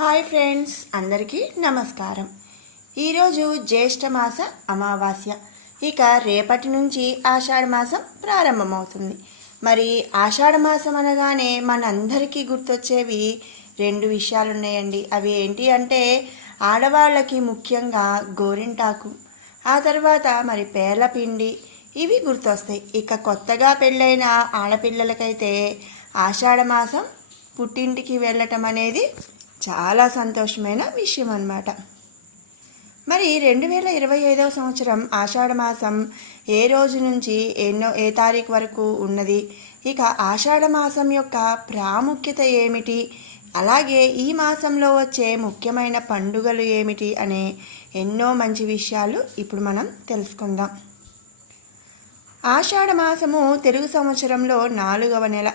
Hi friends, అందరికీ నమస్కారం. ఈరోజు జ్యేష్ఠ మాస అమావాస్య. ఇక రేపటి నుంచి ఆషాఢ మాసం ప్రారంభమవుతుంది. మరి ఆషాఢ మాసం అనగానే మనందరికీ గుర్తొచ్చేవి రెండు విషయాలు ఉన్నాయండి. అవి ఏంటి అంటే ఆడవాళ్ళకి ముఖ్యంగా గోరింటాకు, ఆ తర్వాత మరి పేర్లపిండి, ఇవి గుర్తొస్తాయి. ఇక కొత్తగా పెళ్ళైన ఆడపిల్లలకైతే ఆషాఢ మాసం పుట్టింటికి వెళ్ళటం అనేది చాలా సంతోషమైన విషయం అన్నమాట. మరి 2025 సంవత్సరం ఆషాఢ మాసం ఏ రోజు నుంచి ఏ తారీఖు వరకు ఉన్నది, ఇక ఆషాఢ మాసం యొక్క ప్రాముఖ్యత ఏమిటి, అలాగే ఈ మాసంలో వచ్చే ముఖ్యమైన పండుగలు ఏమిటి అనే ఎన్నో మంచి విషయాలు ఇప్పుడు మనం తెలుసుకుందాం. ఆషాఢ మాసము తెలుగు సంవత్సరంలో 4వ నెల.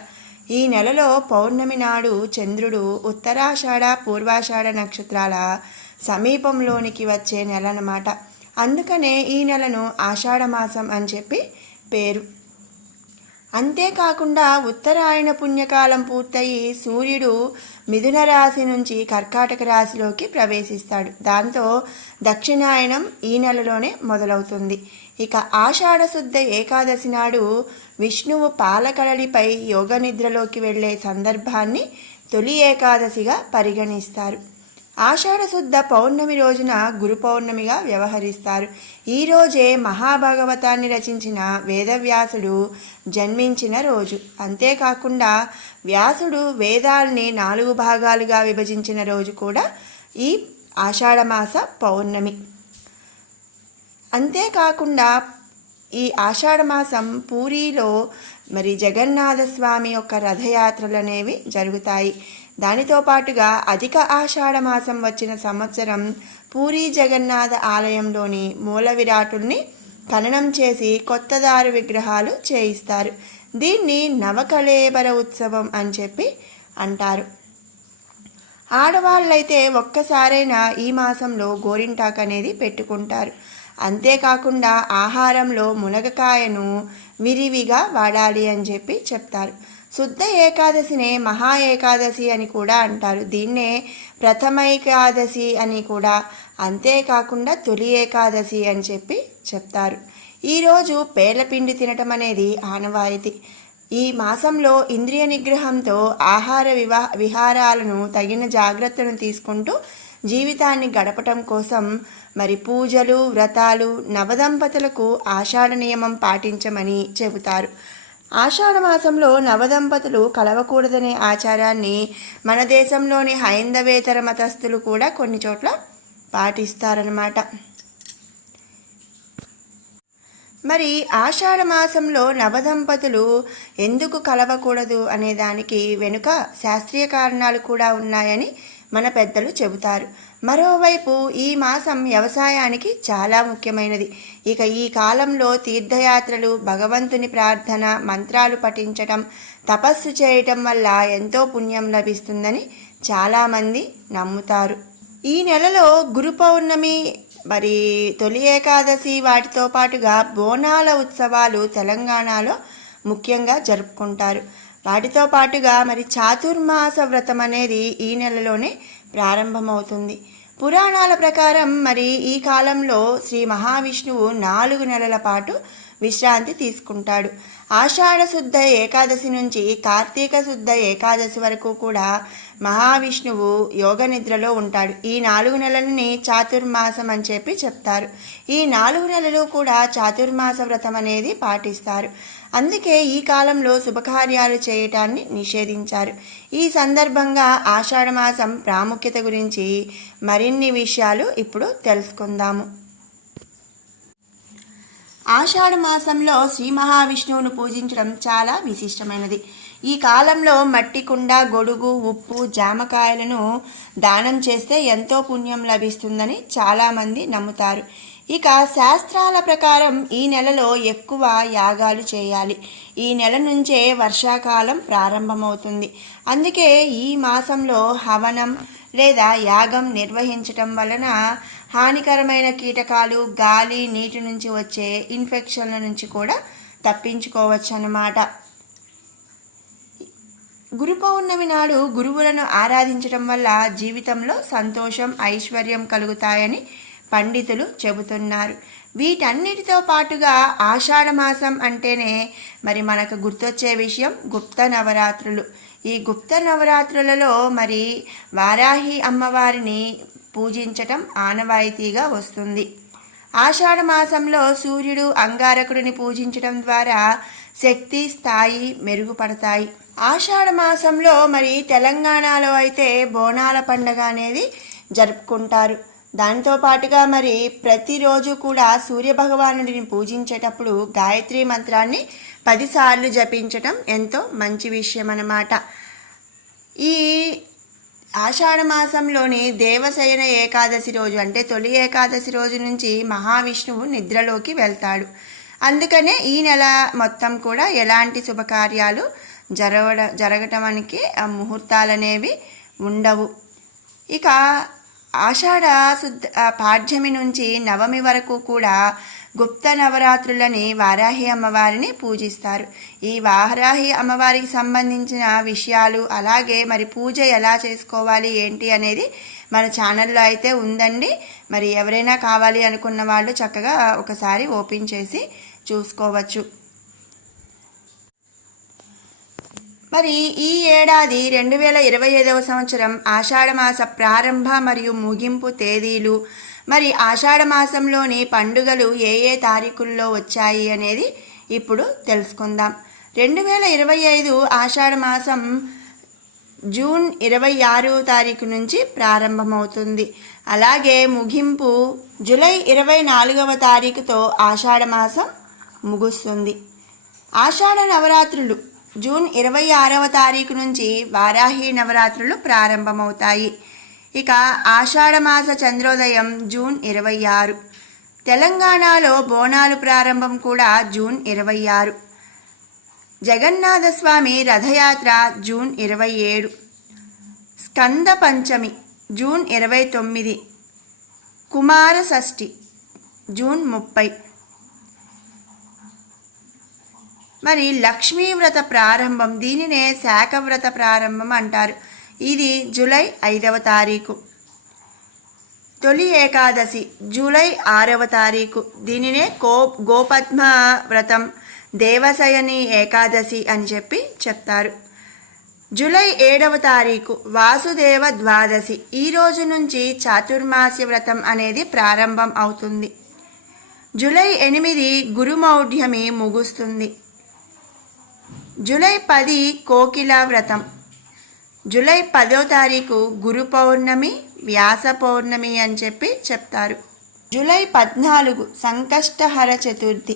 ఈ నెలలో పౌర్ణమి నాడు చంద్రుడు ఉత్తరాషాఢ పూర్వాషాఢ నక్షత్రాల సమీపంలోనికి వచ్చే నెల అన్నమాట. అందుకనే ఈ నెలను ఆషాఢ మాసం అని చెప్పి పేరు. అంతేకాకుండా ఉత్తరాయణ పుణ్యకాలం పూర్తయి సూర్యుడు మిథున రాశి నుంచి కర్కాటక రాశిలోకి ప్రవేశిస్తాడు. దాంతో దక్షిణాయనం ఈ నెలలోనే మొదలవుతుంది. ఇక ఆషాఢ శుద్ధ ఏకాదశి నాడు విష్ణువు పాలకడలిపై యోగ నిద్రలోకి వెళ్లే సందర్భాన్ని తొలి ఏకాదశిగా పరిగణిస్తారు. ఆషాఢ శుద్ధ పౌర్ణమి రోజున గురు పౌర్ణమిగా వ్యవహరిస్తారు. ఈ రోజే మహాభాగవతాన్ని రచించిన వేదవ్యాసుడు జన్మించిన రోజు. అంతేకాకుండా వ్యాసుడు వేదాల్ని 4 భాగాలుగా విభజించిన రోజు కూడా ఈ ఆషాఢమాస పౌర్ణమి. అంతేకాకుండా ఈ ఆషాఢమాసం పూరీలో మరి జగన్నాథ స్వామి యొక్క రథయాత్రలు అనేవి జరుగుతాయి. దానితో పాటుగా అధిక ఆషాఢ మాసం వచ్చిన సంవత్సరం పూరీ జగన్నాథ ఆలయంలోని మూల విరాటుల్ని ఖననం చేసి కొత్త దారు విగ్రహాలు చేయిస్తారు. దీన్ని నవకళేబర ఉత్సవం అని చెప్పి అంటారు. ఆడవాళ్ళైతే ఒక్కసారైనా ఈ మాసంలో గోరింటాకు అనేది పెట్టుకుంటారు. అంతేకాకుండా ఆహారంలో మునగకాయను విరివిగా వాడాలి అని చెప్పి చెప్తారు. శుద్ధ ఏకాదశినే మహా ఏకాదశి అని కూడా అంటారు. దీన్నే ప్రథమైకాదశి అని కూడా, అంతేకాకుండా తొలి ఏకాదశి అని చెప్పి చెప్తారు. ఈరోజు పేలపిండి తినటం అనేది ఆనవాయితీ. ఈ మాసంలో ఇంద్రియ నిగ్రహంతో ఆహార విహారాలను తగిన జాగ్రత్తను తీసుకుంటూ జీవితాన్ని గడపటం కోసం మరి పూజలు, వ్రతాలు, నవదంపతులకు ఆషాఢ నియమం పాటించమని చెబుతారు. ఆషాఢ మాసంలో నవదంపతులు కలవకూడదనే ఆచారాన్ని మన దేశంలోని హైందవేతర మతస్థులు కూడా కొన్ని చోట్ల పాటిస్తారన్నమాట. మరి ఆషాఢ మాసంలో నవదంపతులు ఎందుకు కలవకూడదు అనే దానికి వెనుక శాస్త్రీయ కారణాలు కూడా ఉన్నాయని మన పెద్దలు చెబుతారు. మరోవైపు ఈ మాసం వ్యవసాయానికి చాలా ముఖ్యమైనది. ఇక ఈ కాలంలో తీర్థయాత్రలు, భగవంతుని ప్రార్థన, మంత్రాలు పఠించటం, తపస్సు చేయటం వల్ల ఎంతో పుణ్యం లభిస్తుందని చాలామంది నమ్ముతారు. ఈ నెలలో గురు పౌర్ణమి, మరి తొలి ఏకాదశి, వాటితో పాటుగా బోనాల ఉత్సవాలు తెలంగాణలో ముఖ్యంగా జరుపుకుంటారు. వాటితో పాటుగా మరి చాతుర్మాస వ్రతం అనేది ఈ నెలలోనే ప్రారంభమవుతుంది. పురాణాల ప్రకారం మరి ఈ కాలంలో శ్రీ మహావిష్ణువు 4 నెలల పాటు విశ్రాంతి తీసుకుంటాడు. ఆషాఢ శుద్ధ ఏకాదశి నుంచి కార్తీక శుద్ధ ఏకాదశి వరకు కూడా మహావిష్ణువు యోగ నిద్రలో ఉంటాడు. ఈ 4 నెలలని చాతుర్మాసం అని చెప్పి చెప్తారు. ఈ 4 నెలలు కూడా చాతుర్మాస వ్రతం అనేది పాటిస్తారు. అందుకే ఈ కాలంలో శుభకార్యాలు చేయటాన్ని నిషేధించారు. ఈ సందర్భంగా ఆషాఢ మాసం ప్రాముఖ్యత గురించి మరిన్ని విషయాలు ఇప్పుడు తెలుసుకుందాము. ఆషాఢ మాసంలో శ్రీ మహావిష్ణువును పూజించడం చాలా విశిష్టమైనది. ఈ కాలంలో మట్టి కుండ, గొడుగు, ఉప్పు, జామకాయలను దానం చేస్తే ఎంతో పుణ్యం లభిస్తుందని చాలామంది నమ్ముతారు. ఇక శాస్త్రాల ప్రకారం ఈ నెలలో ఎక్కువ యాగాలు చేయాలి. ఈ నెల నుంచే వర్షాకాలం ప్రారంభమవుతుంది. అందుకే ఈ మాసంలో హవనం లేదా యాగం నిర్వహించటం వలన హానికరమైన కీటకాలు, గాలి, నీటి నుంచి వచ్చే ఇన్ఫెక్షన్ల నుంచి కూడా తప్పించుకోవచ్చు అన్నమాట. గురు పౌర్ణమి నాడు గురువులను ఆరాధించడం వల్ల జీవితంలో సంతోషం ఐశ్వర్యం కలుగుతాయని పండితులు చెబుతున్నారు. వీటన్నిటితో పాటుగా ఆషాఢమాసం అంటేనే మరి మనకు గుర్తొచ్చే విషయం గుప్త నవరాత్రులు. ఈ గుప్త నవరాత్రులలో మరి వారాహి అమ్మవారిని పూజించటం ఆనవాయితీగా వస్తుంది. ఆషాఢమాసంలో సూర్యుడు అంగారకుడిని పూజించడం ద్వారా శక్తి స్థాయి మెరుగుపడతాయి. ఆషాఢమాసంలో మరి తెలంగాణలో అయితే బోనాల పండుగ అనేది జరుపుకుంటారు. దాంతో పాటుగా మరి ప్రతిరోజు కూడా సూర్యభగవానుడిని పూజించేటప్పుడు గాయత్రి మంత్రాన్ని 10 సార్లు జపించటం ఎంతో మంచి విషయం అన్నమాట. ఈ ఆషాఢమాసంలోని దేవశయన ఏకాదశి రోజు అంటే తొలి ఏకాదశి రోజు నుంచి మహావిష్ణువు నిద్రలోకి వెళ్తాడు. అందుకనే ఈ నెల మొత్తం కూడా ఎలాంటి శుభకార్యాలు జరగటానికి ముహూర్తాలు అనేవి ఉండవు. ఇక ఆషాఢ శుద్ధ పాడ్యమి నుంచి నవమి వరకు కూడా గుప్త నవరాత్రులని వారాహి అమ్మవారిని పూజిస్తారు. ఈ వారాహి అమ్మవారికి సంబంధించిన విషయాలు అలాగే మరి పూజ ఎలా చేసుకోవాలి ఏంటి అనేది మన ఛానల్లో అయితే ఉందండి. మరి ఎవరైనా కావాలి అనుకున్న వాళ్ళు చక్కగా ఒకసారి ఓపెన్ చేసి చూసుకోవచ్చు. మరి ఈ ఏడాది 2025వ సంవత్సరం ఆషాఢమాస ప్రారంభ మరియు ముగింపు తేదీలు, మరి ఆషాఢమాసంలోని పండుగలు ఏ ఏ తారీఖుల్లో వచ్చాయి అనేది ఇప్పుడు తెలుసుకుందాం. 2025 ఆషాఢమాసం జూన్ 26వ తారీఖు నుంచి ప్రారంభమవుతుంది. అలాగే ముగింపు జూలై 24వ తారీఖుతో ఆషాఢమాసం ముగుస్తుంది. ఆషాఢ నవరాత్రులు జూన్ 26వ తారీఖు నుంచి వారాహి నవరాత్రులు ప్రారంభమవుతాయి. ఇక ఆషాఢమాస చంద్రోదయం జూన్ 26. తెలంగాణలో బోనాలు ప్రారంభం కూడా జూన్ 26. జగన్నాథస్వామి రథయాత్ర జూన్ 27. స్కంద పంచమి జూన్ 29. కుమార షష్ఠి జూన్ 30. మరి లక్ష్మీ వ్రత ప్రారంభం, దీనినే శాఖవ్రత ప్రారంభం అంటారు. ఇది జూలై 5వ తారీఖు. తొలి ఏకాదశి జూలై 6వ తారీఖు. దీనినే గోపద్మ వ్రతం, దేవశయని ఏకాదశి అని చెప్తారు. జూలై 7వ తారీఖు వాసుదేవ ద్వాదశి. ఈ రోజు నుంచి చాతుర్మాస్య వ్రతం అనేది ప్రారంభం అవుతుంది. జూలై 8 గురుమౌఢ్యమి ముగుస్తుంది. జూలై 10 కోకిల వ్రతం. జూలై 10వ తారీఖు గురు పౌర్ణమి, వ్యాస పౌర్ణమి అని చెప్తారు. జూలై 14 సంకష్టహర చతుర్థి.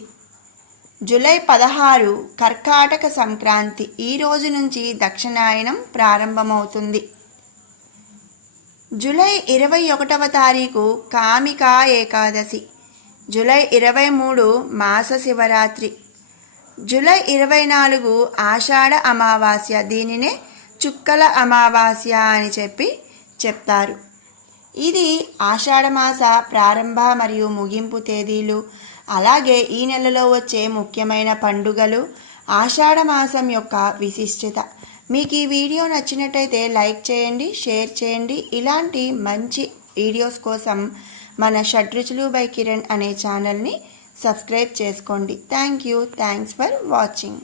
జూలై 16 కర్కాటక సంక్రాంతి. ఈ రోజు నుంచి దక్షిణాయనం ప్రారంభమవుతుంది. జూలై 21వ తారీఖు కామికా ఏకాదశి. జూలై 23 మాస శివరాత్రి. జూలై 24 ఆషాఢ అమావాస్య. దీనినే చుక్కల అమావాస్య అని చెప్తారు. ఇది ఆషాఢమాస ప్రారంభ మరియు ముగింపు తేదీలు, అలాగే ఈ నెలలో వచ్చే ముఖ్యమైన పండుగలు, ఆషాఢమాసం యొక్క విశిష్టత. మీకు ఈ వీడియో నచ్చినట్టయితే లైక్ చేయండి, షేర్ చేయండి. ఇలాంటి మంచి వీడియోస్ కోసం మన షడ్రుచులు బై కిరణ్ అనే ఛానల్ని సబ్స్క్రైబ్ చేసుకోండి. Thanks for watching.